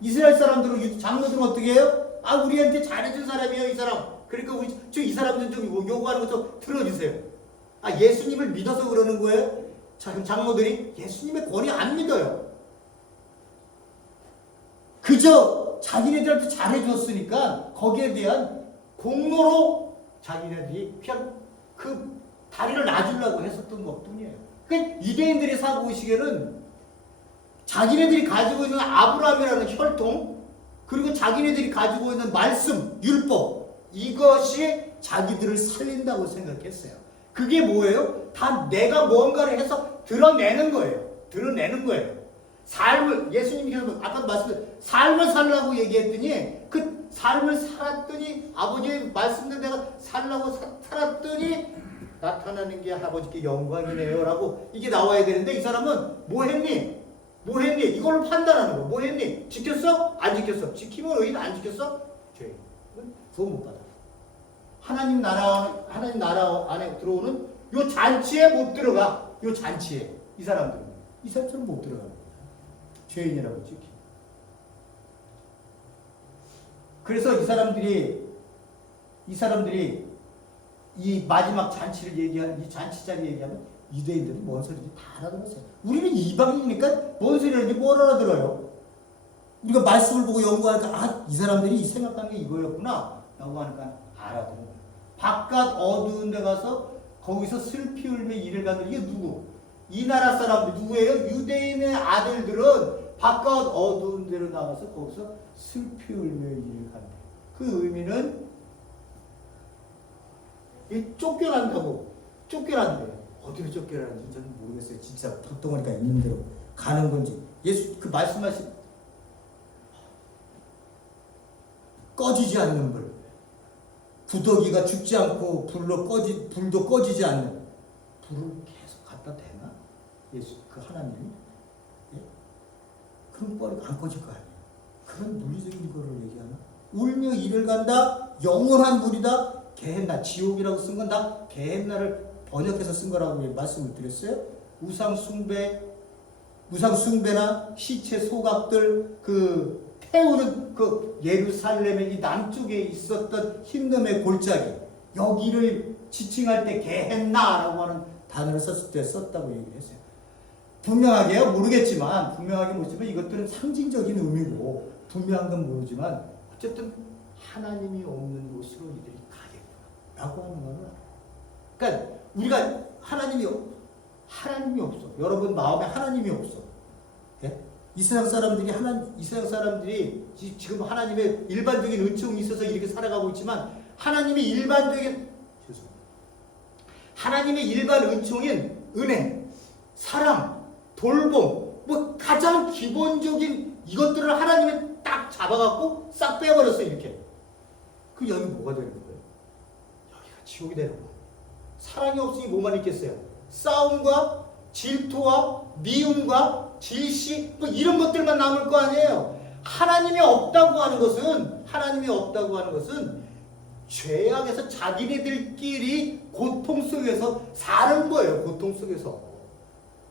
이스라엘 사람들은 장로들은 어떻게 해요? 우리한테 잘해준 사람이에요 이 사람. 그러니까 이 사람들 좀 요구하는 거 좀 들어주세요. 예수님을 믿어서 그러는 거예요? 장로들이 예수님의 권위 안 믿어요. 그저 자기네들한테 잘해줬으니까 거기에 대한 공로로 자기네들이 그냥 그 다리를 놔주려고 했었던 것 뿐이에요. 그러니까 유대인들의 사고의식에는 자기네들이 가지고 있는 아브라함이라는 혈통 그리고 자기네들이 가지고 있는 말씀, 율법 이것이 자기들을 살린다고 생각했어요. 그게 뭐예요? 다 내가 뭔가를 해서 드러내는 거예요. 삶을 예수님께서 아까도 말씀드렸죠. 삶을 살라고 얘기했더니 그 삶을 살았더니 아버지의 말씀대로 내가 살라고 살았더니 나타나는 게 아버지께 영광이네요 라고 이게 나와야 되는데 이 사람은 뭐 했니? 이걸로 판단하는 거. 뭐 했니? 지켰어? 안 지켰어? 지키면 의인 안 지켰어? 죄인. 구원 못 받아. 하나님 나라 안에 들어오는 요 잔치에 못 들어가. 요 잔치에 이 사람들은 못 들어가는 거야. 죄인이라고 지키. 그래서 이 사람들이 이 마지막 잔치를 얘기하는 이 잔치 자리 얘기하면 유대인들이 뭔 소리인지 다 알아들었어요. 우리는 이방인이니까 뭔 소리인지 뭘 알아들어요. 우리가 말씀을 보고 연구하니까 이 사람들이 생각한 게 이거였구나 라고 하니까 알아들은 거예요. 바깥 어두운 데 가서 거기서 슬피 울며 이를 가는 이게 누구? 이 나라 사람들 누구예요? 유대인의 아들들은 바깥 어두운 데로 나가서 거기서 슬피 울며 일을 한대. 그 의미는 쫓겨난다고. 쫓겨난대요. 어디로 쫓겨나는지 저는 모르겠어요. 진짜 붓덩어리가 있는 대로 가는 건지. 예수 그 말씀하신 꺼지지 않는 불, 구더기가 죽지 않고 불도 꺼지지 않는 불을 계속 갖다 대나? 예수 그 하나님이? 예? 그럼 뻔히 안 꺼질 거 아니에요. 그런 물리적인 거를 얘기하나? 울며 이를 간다. 영원한 불이다. 게헨나 지옥이라고 쓴 건 다 게헨나를 번역해서 쓴 거라고 말씀을 드렸어요. 우상 숭배나 시체 소각들 그 태우는 그 예루살렘의 이 남쪽에 있었던 흰놈의 골짜기 여기를 지칭할 때 게헨나라고 하는 단어를 썼을 때 썼다고 얘기를 했어요. 분명하게요? 분명하게 모르지만 이것들은 상징적인 의미고 분명한 건 모르지만 어쨌든 하나님이 없는 곳으로 이들이 가겠구나라고 하는 거는 그러니까 우리가 하나님이 없어. 여러분 마음에 하나님이 없어. 예? 이 세상 사람들이 지금 하나님의 일반적인 은총이 있어서 이렇게 살아가고 있지만 하나님의 일반 은총인 은혜, 사랑, 돌봄, 뭐 가장 기본적인 이것들을 하나님이 딱 잡아갖고 싹 빼버렸어요 이렇게. 그 여기 뭐가 되는 거예요? 여기가 지옥이 되는 거예요. 사랑이 없으니 뭐만 있겠어요? 싸움과 질투와 미움과 질시 뭐 이런 것들만 남을 거 아니에요. 하나님이 없다고 하는 것은 죄악에서 자기네들끼리 고통 속에서 사는 거예요. 고통 속에서.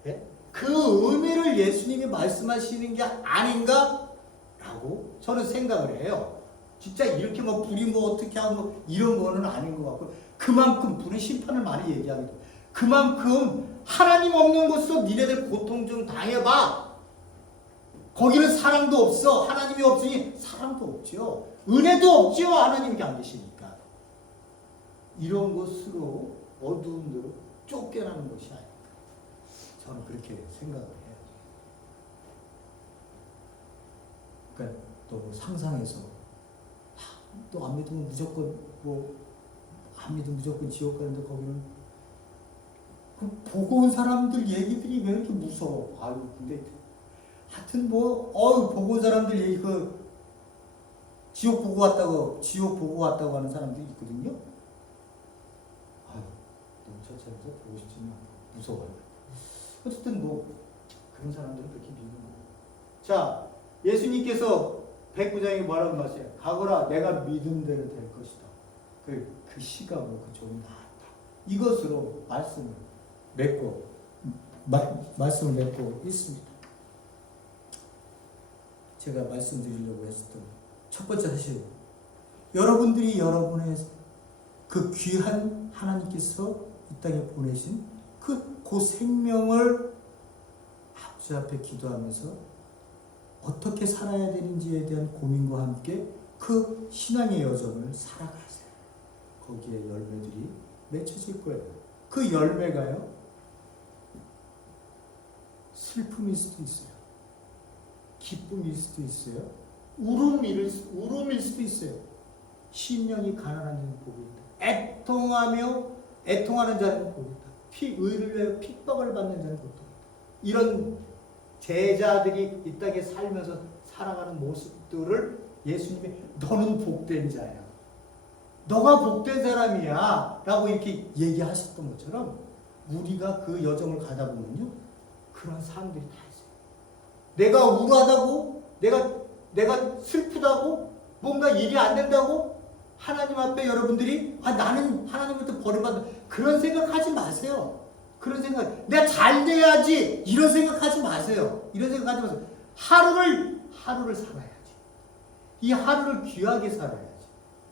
예? 그 의미를 예수님이 말씀하시는 게 아닌가라고 저는 생각을 해요. 진짜 이렇게 뭐 불이 뭐 어떻게 하고 뭐 이런 거는 아닌 것 같고 그만큼 불의 심판을 많이 얘기합니다. 그만큼 하나님 없는 곳에서 니네들 고통 좀 당해봐. 거기는 사랑도 없어. 하나님이 없으니 사랑도 없죠. 은혜도 없죠. 하나님이 안 계시니까. 이런 곳으로 어두운 데로 쫓겨나는 것이 아닐까. 저는 그렇게 생각을 해요. 그러니까 또 상상해서 또 안 믿으면 무조건 안 믿으면 무조건 지옥 가는데 거기는 보고 온 사람들 얘기들이 왜 이렇게 무서워? 아유 근데 하여튼 보고 온 사람들 얘기 지옥 보고 왔다고 하는 사람들이 있거든요. 아유 너무 처참해서 보고 싶지만 무서워요. 어쨌든 그런 사람들은 그렇게 믿는 거고. 자 예수님께서 백부장에게 뭐라고 말씀하세요? 가거라 내가 믿은 대로 될 것이다. 그 시각으로 그 종이 나았다. 이것으로 말씀을 맺고 있습니다. 제가 말씀드리려고 했었던 첫 번째 사실 여러분들이 여러분의 그 귀한 하나님께서 이 땅에 보내신 그 생명을 아버지 앞에 기도하면서 어떻게 살아야 되는지에 대한 고민과 함께 그 신앙의 여정을 살아가세요. 거기에 열매들이 맺혀질 거예요. 그 열매가요 슬픔일 수도 있어요. 기쁨일 수도 있어요. 울음일 수도 있어요. 심령이 가난한 자는 복이 있다. 애통하는 자는 복이 있다. 의를 위하여 핍박을 받는 자는 복이 있다. 이런 제자들이 이 땅에 살면서 살아가는 모습들을 예수님이 너는 복된 자야. 너가 복된 사람이야. 라고 이렇게 얘기하셨던 것처럼 우리가 그 여정을 가다 보면요. 그런 사람들이 다 있어요. 내가 우울하다고? 내가 슬프다고? 뭔가 일이 안 된다고? 하나님 앞에 여러분들이 나는 하나님부터 버림받는다. 그런 생각하지 마세요. 그런 생각, 내가 잘 돼야지 이런 생각하지 마세요. 하루를 살아야지. 이 하루를 귀하게 살아야지.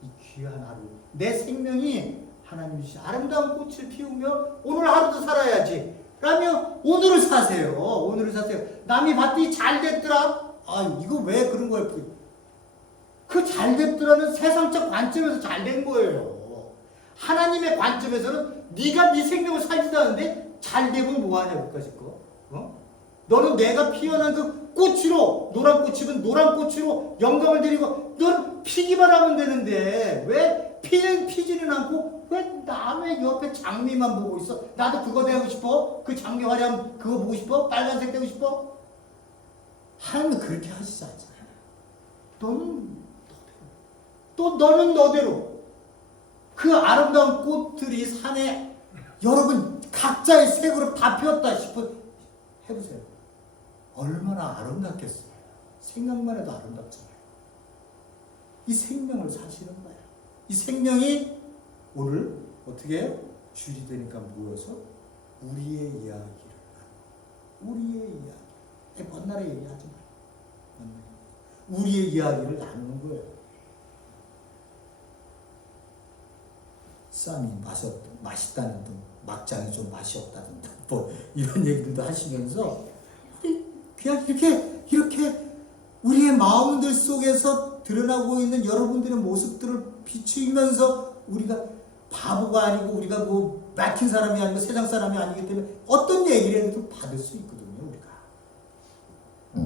이 귀한 하루, 내 생명이 하나님이 주신 아름다운 꽃을 피우며 오늘 하루도 살아야지. 라며 오늘을 사세요. 남이 봤더니 잘 됐더라. 이거 왜 그런 거예요? 그 잘 됐더라는 세상적 관점에서 잘 된 거예요. 하나님의 관점에서는 네가 네 생명을 살지도 않는데 잘 되면 뭐하냐 그까짓 거. 너는 내가 피어난 그 꽃으로, 노란 꽃이면 노란 꽃으로 영광을 드리고 넌 피기만 하면 되는데 왜 피지는 않고 왜 남의 옆에 장미만 보고 있어? 나도 그거 되고 싶어? 그 장미 화려함 그거 보고 싶어? 빨간색 되고 싶어? 하나님은 그렇게 하시지 않잖아요. 너는 너대로 그 아름다운 꽃들이 산에 여러분 각자의 색으로 다 피었다 싶어 해보세요. 얼마나 아름답겠어요. 생각만 해도 아름답잖아요. 이 생명을 사시는 거예요. 이 생명이 오늘 어떻게 해요? 주일이 되니까 모여서 우리의 이야기를 우리의 이야기 먼 나라 얘기하지 말고 우리의 이야기를 나누는 거예요. 쌈이 맛있다는 둥, 막장이 좀 맛이 없다는 둥, 뭐 이런 얘기들도 하시면서 그냥 이렇게 우리의 마음들 속에서 드러나고 있는 여러분들의 모습들을 비추면서 우리가 바보가 아니고 우리가 뭐 막힌 사람이 아니고 세상 사람이 아니기 때문에 어떤 얘기를 해도 받을 수 있거든요. 우리가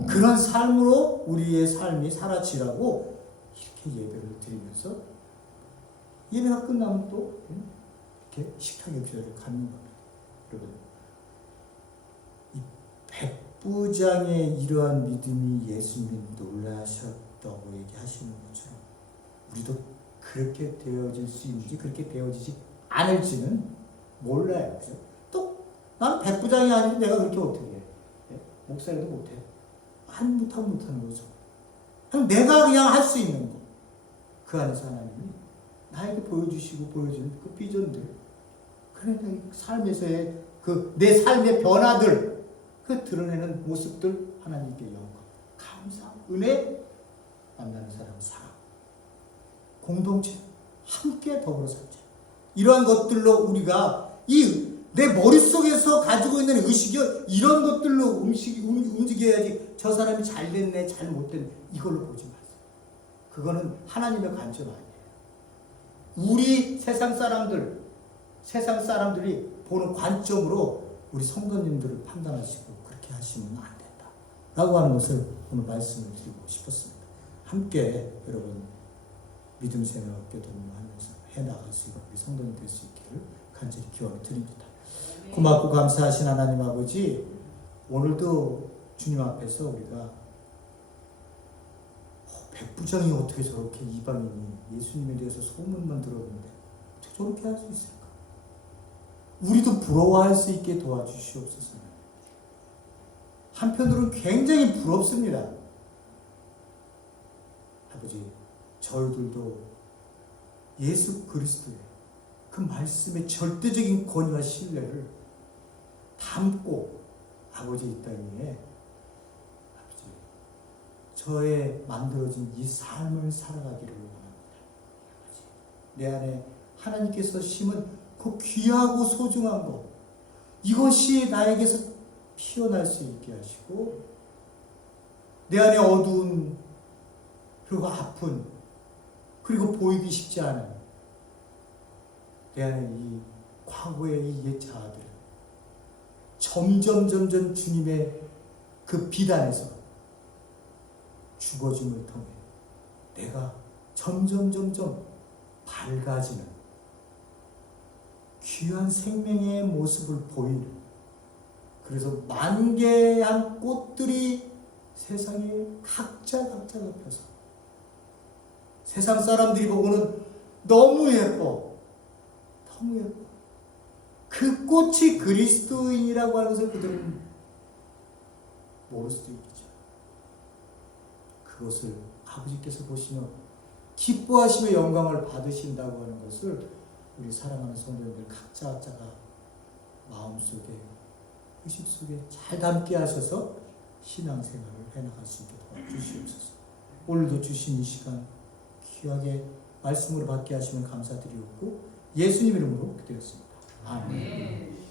그런 삶으로 우리의 삶이 살아지라고 이렇게 예배를 드리면서 예배가 끝나면 또 이렇게 식탁 옆자리를 갖는 겁니다. 여러분, 이 백부장의 이러한 믿음이 예수님이 놀라셨다고 얘기하시는 것처럼 우리도 그렇게 되어질 수 있는지 그렇게 되어지지 않을지는 몰라요. 그죠? 또 난 백부장이 아닌데 내가 그렇게 어떻게 해? 목사님도 못해. 못하는 거죠. 그냥 내가 그냥 할 수 있는 거. 그 안에서 하나님이 나에게 보여주시고 보여주는 그 비전들, 그러니까 삶에서의 내 삶의 변화들, 그 드러내는 모습들 하나님께 영광, 감사, 은혜, 만나는 사람 사랑, 공동체, 함께 더불어 살자. 이러한 것들로 우리가 내 머릿속에서 가지고 있는 의식이 이런 것들로 움직여야지 저 사람이 잘 됐네, 잘 못됐네 이걸로 보지 마세요. 그거는 하나님의 관점 아니에요. 우리 세상 사람들이 보는 관점으로 우리 성도님들을 판단하시고 그렇게 하시면 안 된다 라고 하는 것을 오늘 말씀을 드리고 싶었습니다. 함께 여러분 믿음 생활 어깨 동무하면서 해나갈 수 있는 우리 성도님 될 수 있기를 간절히 기원을 드립니다. 고맙고 감사하신 하나님 아버지, 오늘도 주님 앞에서 우리가 백부장이 어떻게 저렇게 이방인이 예수님에 대해서 소문만 들었는데 어떻게 저렇게 할 수 있을까? 우리도 부러워할 수 있게 도와주시옵소서. 한편으로는 굉장히 부럽습니다. 아버지, 저희들도 예수 그리스도의 그 말씀의 절대적인 권위와 신뢰를 담고 아버지 이 땅 위에 아버지 저의 만들어진 이 삶을 살아가기를 원합니다. 아버지, 내 안에 하나님께서 심은 그 귀하고 소중한 것, 이것이 나에게서 피어날 수 있게 하시고 내 안에 어두운 그리고 아픈 그리고 보이기 쉽지 않은 내 안에 이 과거의 이 옛 자아들 점점 주님의 그 비단에서 죽어짐을 통해 내가 점점 밝아지는 귀한 생명의 모습을 보이는, 그래서 만개한 꽃들이 세상에 각자 펴서 세상 사람들이 보고는 너무 예뻐. 그 꽃이 그리스도인이라고 하는 것을 그들은 모를 수도 있겠죠. 그것을 아버지께서 보시며 기뻐하시며 영광을 받으신다고 하는 것을 우리 사랑하는 성도님들 각자가 마음속에 의식 속에 잘 담게 하셔서 신앙생활을 해나갈 수 있게 도와주시옵소서. 오늘도 주신 이 시간 귀하게 말씀으로 받게 하시면 감사드리옵고 예수님 이름으로 기도했습니다. 아멘.